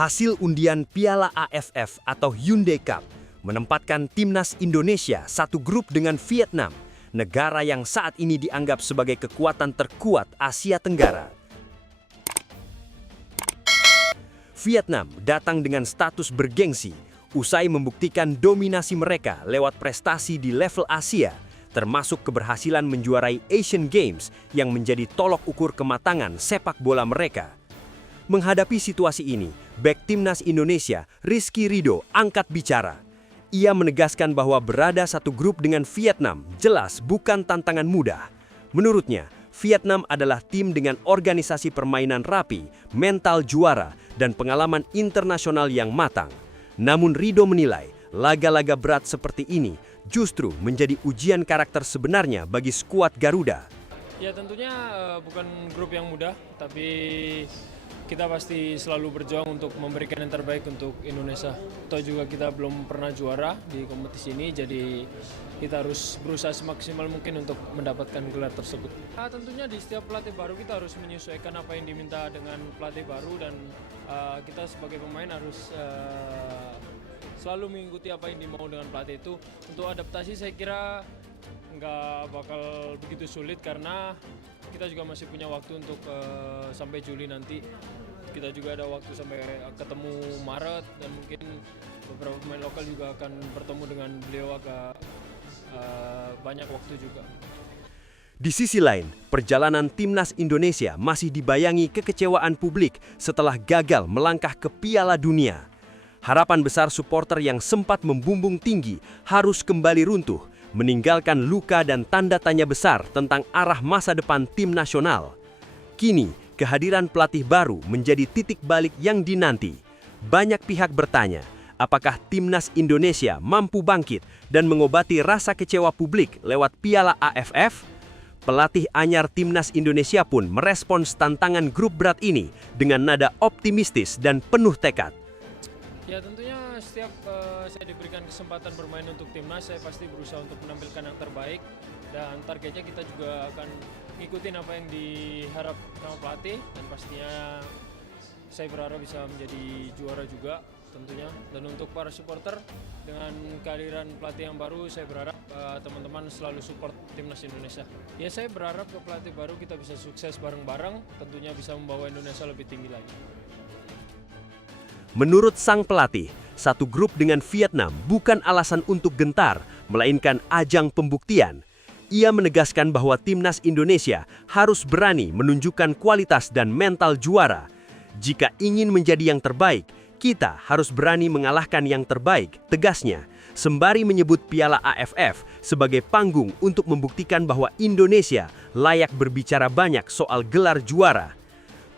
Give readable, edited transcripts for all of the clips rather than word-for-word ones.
Hasil undian Piala AFF atau Hyundai Cup menempatkan timnas Indonesia satu grup dengan Vietnam, negara yang saat ini dianggap sebagai kekuatan terkuat Asia Tenggara. Vietnam datang dengan status bergengsi usai membuktikan dominasi mereka lewat prestasi di level Asia, termasuk keberhasilan menjuarai Asian Games yang menjadi tolok ukur kematangan sepak bola mereka. Menghadapi situasi ini, bek timnas Indonesia, Rido, angkat bicara. Ia menegaskan bahwa berada satu grup dengan Vietnam jelas bukan tantangan mudah. Menurutnya, Vietnam adalah tim dengan organisasi permainan rapi, mental juara, dan pengalaman internasional yang matang. Namun Rido menilai, laga-laga berat seperti ini justru menjadi ujian karakter sebenarnya bagi skuad Garuda. Ya tentunya bukan grup yang mudah, tapi kita pasti selalu berjuang untuk memberikan yang terbaik untuk Indonesia. Atau juga kita belum pernah juara di kompetisi ini, jadi kita harus berusaha semaksimal mungkin untuk mendapatkan gelar tersebut. Nah, tentunya di setiap pelatih baru kita harus menyesuaikan apa yang diminta dengan pelatih baru, dan kita sebagai pemain harus selalu mengikuti apa yang dimau dengan pelatih itu. Untuk adaptasi saya kira nggak bakal begitu sulit karena kita juga masih punya waktu untuk sampai Juli nanti. Kita juga ada waktu sampai ketemu Maret, dan mungkin beberapa pemain lokal juga akan bertemu dengan beliau agak banyak waktu juga. Di sisi lain, perjalanan timnas Indonesia masih dibayangi kekecewaan publik setelah gagal melangkah ke Piala Dunia. Harapan besar supporter yang sempat membumbung tinggi harus kembali runtuh, meninggalkan luka dan tanda tanya besar tentang arah masa depan tim nasional. Kini, kehadiran pelatih baru menjadi titik balik yang dinanti. Banyak pihak bertanya, apakah timnas Indonesia mampu bangkit dan mengobati rasa kecewa publik lewat Piala AFF? Pelatih anyar timnas Indonesia pun merespons tantangan grup berat ini dengan nada optimistis dan penuh tekad. Ya tentunya setiap saya diberikan kesempatan bermain untuk timnas, saya pasti berusaha untuk menampilkan yang terbaik, dan targetnya kita juga akan ngikutin apa yang diharap sama pelatih, dan pastinya saya berharap bisa menjadi juara juga tentunya. Dan untuk para supporter, dengan kehadiran pelatih yang baru, saya berharap teman-teman selalu support timnas Indonesia. Ya saya berharap ke pelatih baru kita bisa sukses bareng-bareng, tentunya bisa membawa Indonesia lebih tinggi lagi. Menurut sang pelatih, satu grup dengan Vietnam bukan alasan untuk gentar, melainkan ajang pembuktian. Ia menegaskan bahwa timnas Indonesia harus berani menunjukkan kualitas dan mental juara. Jika ingin menjadi yang terbaik, kita harus berani mengalahkan yang terbaik, tegasnya, sembari menyebut Piala AFF sebagai panggung untuk membuktikan bahwa Indonesia layak berbicara banyak soal gelar juara.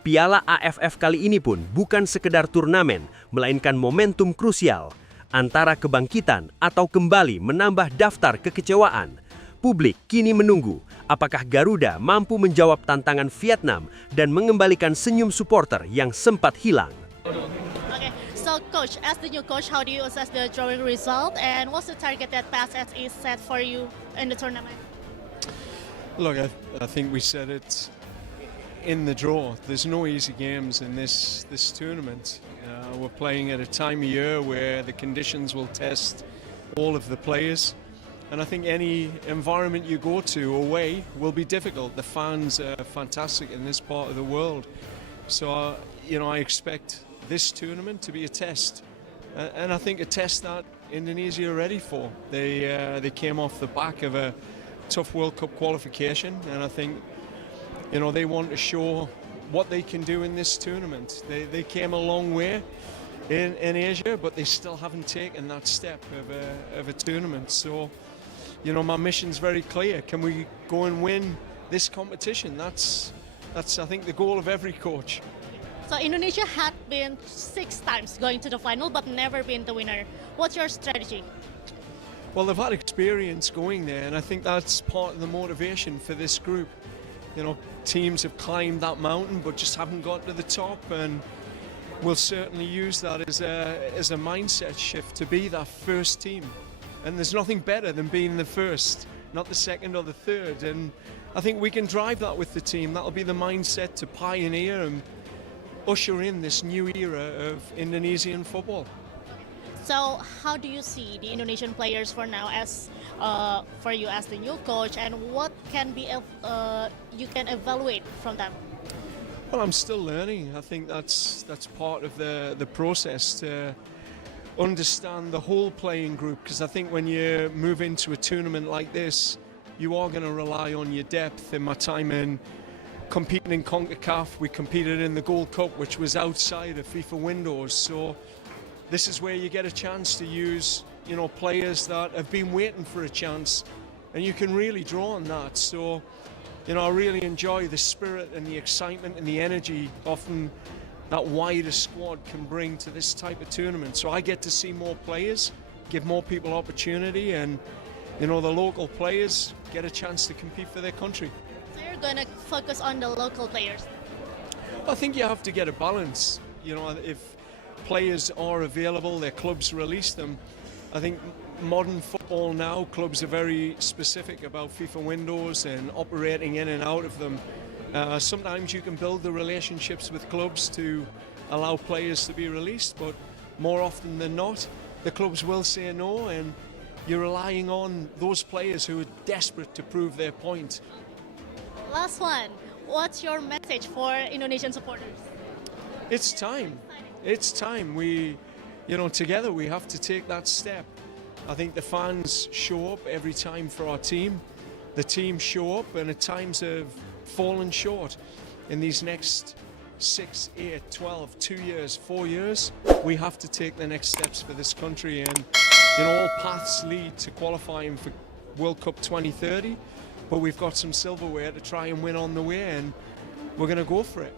Piala AFF kali ini pun bukan sekedar turnamen, melainkan momentum krusial antara kebangkitan atau kembali menambah daftar kekecewaan. Publik kini menunggu apakah Garuda mampu menjawab tantangan Vietnam dan mengembalikan senyum supporter yang sempat hilang. Okay, so coach, as the new coach, how do you assess the drawing result, and what's the target that PSSI set for you in the tournament? Look, I think we said it in the draw. There's no easy games in this tournament. We're playing at a time of year where the conditions will test all of the players, and I think any environment you go to away will be difficult. The fans are fantastic in this part of the world, so I expect this tournament to be a test, and I think a test that Indonesia are ready for. They came off the back of a tough World Cup qualification, and I think they want to show what they can do in this tournament. They came a long way in Asia, but they still haven't taken that step of a tournament. So, my mission's very clear. Can we go and win this competition? That's I think the goal of every coach. So Indonesia had been 6 times going to the final, but never been the winner. What's your strategy? Well, they've had experience going there, and I think that's part of the motivation for this group. Teams have climbed that mountain but just haven't got to the top, and we'll certainly use that as a mindset shift to be that first team. And there's nothing better than being the first, not the second or the third. And I think we can drive that with the team. That'll be the mindset to pioneer and usher in this new era of Indonesian football. So how do you see the Indonesian players for now as for you as the new coach, and what can be you can evaluate from them? Well, I'm still learning. I think that's part of the process to understand the whole playing group, because I think when you move into a tournament like this, you are going to rely on your depth. In my time in competing in CONCACAF, we competed in the Gold Cup, which was outside of FIFA windows. So this is where you get a chance to use, players that have been waiting for a chance, and you can really draw on that. So, I really enjoy the spirit and the excitement and the energy often that wider squad can bring to this type of tournament. So I get to see more players, give more people opportunity, and the local players get a chance to compete for their country. So you're going to focus on the local players? I think you have to get a balance. If players are available, their clubs release them. I think modern football now, clubs are very specific about FIFA windows and operating in and out of them. Sometimes you can build the relationships with clubs to allow players to be released, but more often than not, the clubs will say no, and you're relying on those players who are desperate to prove their point. Last one, what's your message for Indonesian supporters? It's time. It's time. We, together we have to take that step. I think the fans show up every time for our team. The team show up, and at times have fallen short. In these next 6, 8, 12, 2 years, 4 years, we have to take the next steps for this country, and all paths lead to qualifying for World Cup 2030, but we've got some silverware to try and win on the way, and we're going to go for it.